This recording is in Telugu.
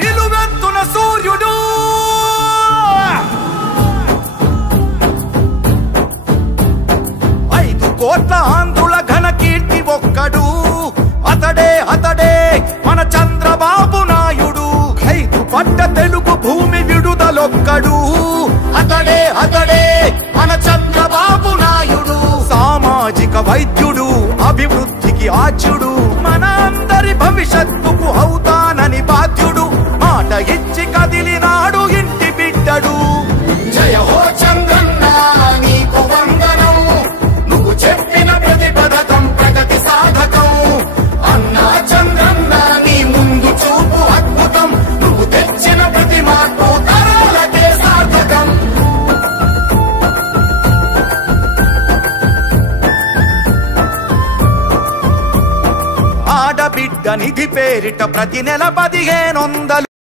నిలువెత్తున సూర్యుడు 5 కోట్ల ఆంధ్రుల ఘన కీర్తి ఒక్కడు అతడే అతడే మన చంద్రబాబు నాయుడు 5 పట్ట తెలుగు భూమి విడుదలొక్కడు అతడే అతడే మన చంద్రబాబు నాయుడు సామాజిక వైద్యుడు అభివృద్ధికి ఆచ్యుడు మన అందరి భవిష్యత్తుకు అవుతానని బాధ్యుడు మాట ఇచ్చి కదిలినాడు ఇంటి బిడ్డడు జయ హో చంద్రన్న నీకు వందనం నువ్వు చెప్పిన ప్రతి పథకం ప్రగతి సాధకం అన్నా చంద్రన్న నీ ముందు చూపు అద్భుతం నువ్వు తెచ్చిన ప్రతి మార్పు తరాలకే సార్థకం ఆడబిడ్డ నిధి పేరిట ప్రతి నెల 1500